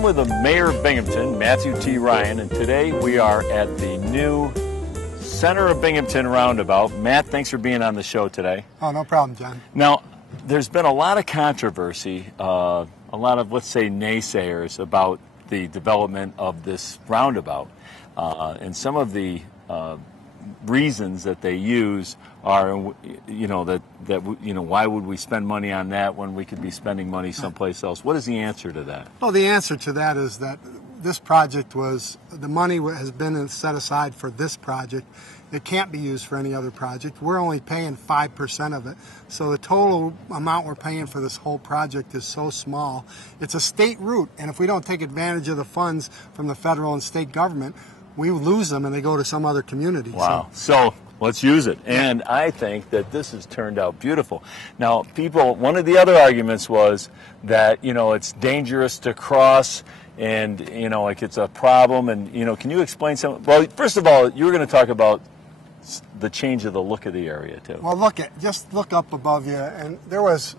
I'm with the Mayor of Binghamton, Matthew T. Ryan, and today we are at the new center of Binghamton Roundabout. Matt, thanks for being on the show today. Oh, no problem, John. Now, there's been a lot of controversy, a lot of, let's say, naysayers about the development of this roundabout. And some of the reasons that they use are, why would we spend money on that when we could be spending money someplace else? What is the answer to that? Well, the answer to that is that this project the money has been set aside for this project. It can't be used for any other project. We're only paying 5% of it. So the total amount we're paying for this whole project is so small. It's a state route, and if we don't take advantage of the funds from the federal and state government, we lose them and they go to some other community. Wow. So let's use it. And I think that this has turned out beautiful. Now, one of the other arguments was that, it's dangerous to cross and, it's a problem. And, can you explain something? Well, first of all, you were going to talk about the change of the look of the area, too. Well, just look up above you, and there was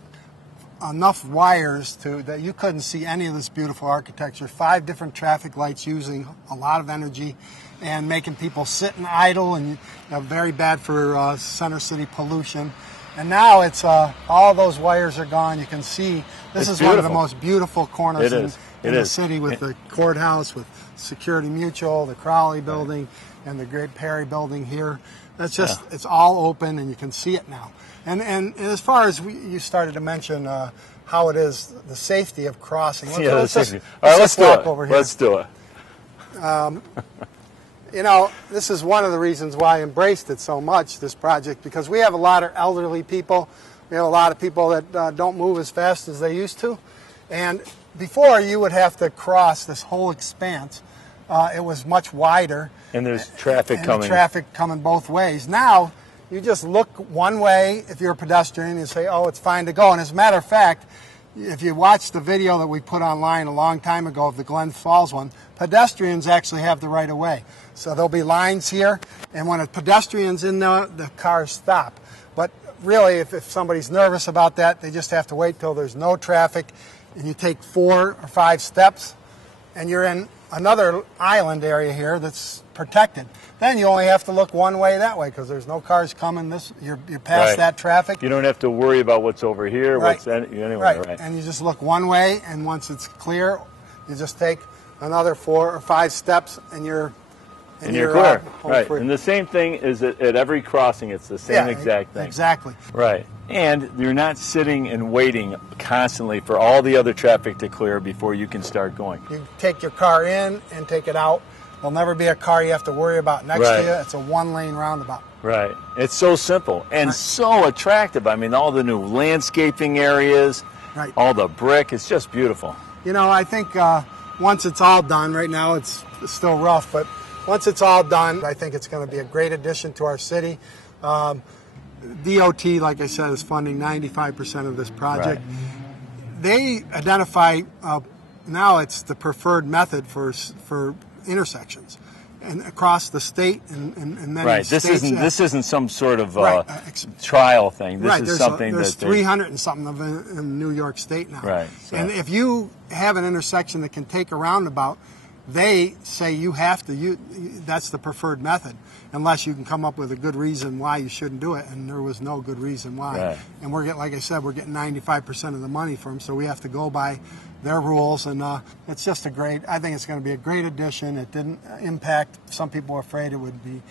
enough wires that you couldn't see any of this beautiful architecture. 5 different traffic lights using a lot of energy and making people sit and idle, and very bad for center city pollution. And now it's all those wires are gone. You can see this is one of the most beautiful corners in the city, with the courthouse, with Security Mutual, the Crowley building, and the Great Perry building here. That's just, it's all open and you can see it now. And as far as you started to mention how it is, the safety of crossing. Let's do it. Let's do it. This is one of the reasons why I embraced it so much, this project, because we have a lot of elderly people. We have a lot of people that don't move as fast as they used to. And before, you would have to cross this whole expanse. It was much wider. And there's traffic coming. Traffic coming both ways. Now, you just look one way if you're a pedestrian and say, oh, it's fine to go. And as a matter of fact, if you watch the video that we put online a long time ago of the Glen Falls one, pedestrians actually have the right of way. So there'll be lines here, and when a pedestrian's in there, the cars stop. But really, if somebody's nervous about that, they just have to wait till there's no traffic, and you take 4 or 5 steps, and you're in another island area here that's protected. Then you only have to look one way that way because there's no cars coming. You're past that traffic. You don't have to worry about what's over here. Right. Right. And you just look one way, and once it's clear, you just take another 4 or 5 steps, and you're clear. Right. And the same thing is at every crossing. It's the same exact thing. Exactly. Right. And you're not sitting and waiting constantly for all the other traffic to clear before you can start going. You take your car in and take it out. There'll never be a car you have to worry about next to you. It's a 1-lane roundabout. Right. It's so simple and so attractive. I mean, all the new landscaping areas, all the brick. It's just beautiful. I think once it's all done, right now it's still rough, but once it's all done, I think it's going to be a great addition to our city. DOT, like I said, is funding 95% of this project. Right. They identify, now it's the preferred method for intersections and across the state and many states. This isn't some sort of trial thing. This is something there's 300 and something of it in New York State now. Right. So. And if you have an intersection that can take a roundabout, they say you have to. That's the preferred method, unless you can come up with a good reason why you shouldn't do it. And there was no good reason why. Right. And like I said, we're getting 95% of the money from them, so we have to go by their rules. And it's just I think it's going to be a great addition. It didn't impact. Some people were afraid it would be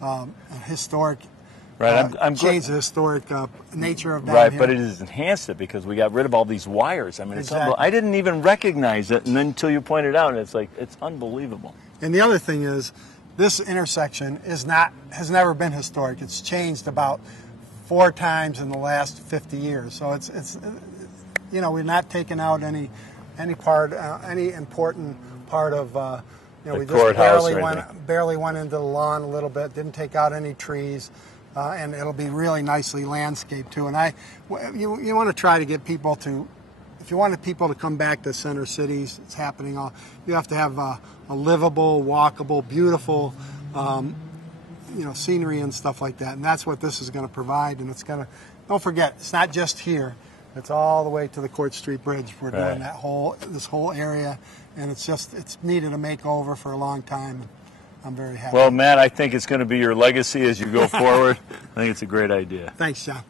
a historic. Right, change the historic nature of that. Right, but it has enhanced it because we got rid of all these wires. I mean, I didn't even recognize it, and then until you pointed it out, and it's unbelievable. And the other thing is, this intersection has never been historic. It's changed about 4 times in the last 50 years. So it's we're not taking out any important part of. We just barely went into the lawn a little bit. Didn't take out any trees. And it'll be really nicely landscaped too. And you want to try to get people if you want people to come back to center cities, it's happening. You have to have a livable, walkable, beautiful, scenery and stuff like that. And that's what this is going to provide. And don't forget, it's not just here. It's all the way to the Court Street Bridge. We're Right. doing this whole area, and it's needed a makeover for a long time. I'm very happy. Well, Matt, I think it's going to be your legacy as you go forward. I think it's a great idea. Thanks, John.